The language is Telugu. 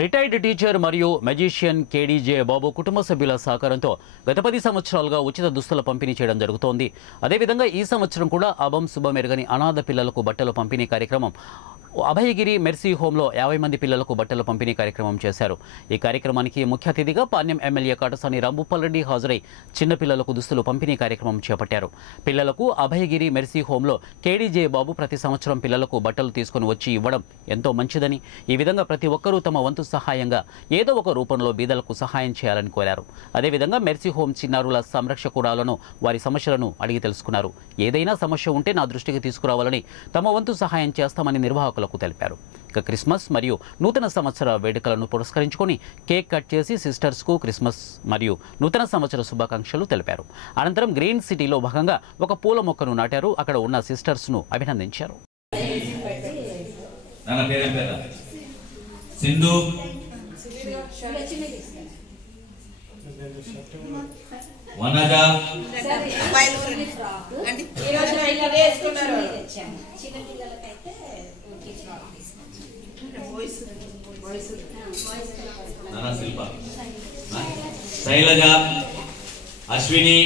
రిటైర్డ్ టీచర్ మరియు మెజిషియన్ కేడీజే బాబు కుటుంబ సభ్యుల సహకారంతో గత 10 సంవత్సరాలుగా ఉచిత దుస్తుల పంపిణీ చేయడం జరుగుతోంది. అదేవిధంగా ఈ సంవత్సరం కూడా అభం శుభం ఎరగని అనాథ పిల్లలకు బట్టలు పంపిణీ కార్యక్రమం అభయగిరి మెర్సీ హోంలో 50 మంది పిల్లలకు బట్టలు పంపిణీ కార్యక్రమం చేశారు. ఈ కార్యక్రమానికి ముఖ్య అతిథిగా పాణ్యం ఎమ్మెల్యే కాటసాని రాంభూపాల్ రెడ్డి హాజరై చిన్న పిల్లలకు దుస్తులు పంపిణీ కార్యక్రమం చేపట్టారు. పిల్లలకు అభయగిరి మెర్సీ హోంలో కేడీజే బాబు ప్రతి సంవత్సరం పిల్లలకు బట్టలు తీసుకుని వచ్చి ఇవ్వడం ఎంతో మంచిదని, ఈ విధంగా ప్రతి ఒక్కరూ తమ వంతు సహాయంగా ఏదో ఒక రూపంలో బీదలకు సహాయం చేయాలని కోరారు. అదేవిధంగా మెర్సీ హోం చిన్నారుల సంరక్షకురాలను వారి సమస్యలను అడిగి తెలుసుకున్నారు. ఏదైనా సమస్య ఉంటే నా దృష్టికి తీసుకురావాలని తమ వంతు సహాయం చేస్తామని నిర్వాహకులు తెలిపారు. ఇక క్రిస్మస్ మరియు నూతన సంవత్సర వేడుకలను పురస్కరించుకొని కేక్ కట్ చేసి సిస్టర్స్ కు క్రిస్మస్ మరియు నూతన సంవత్సర శుభాకాంక్షలు తెలిపారు. అనంతరం గ్రీన్ సిటీలో భాగంగా ఒక పూల మొక్కను నాటారు. అక్కడ ఉన్న సిస్టర్స్ ను అభినందించారు. శైలజ, అశ్విని,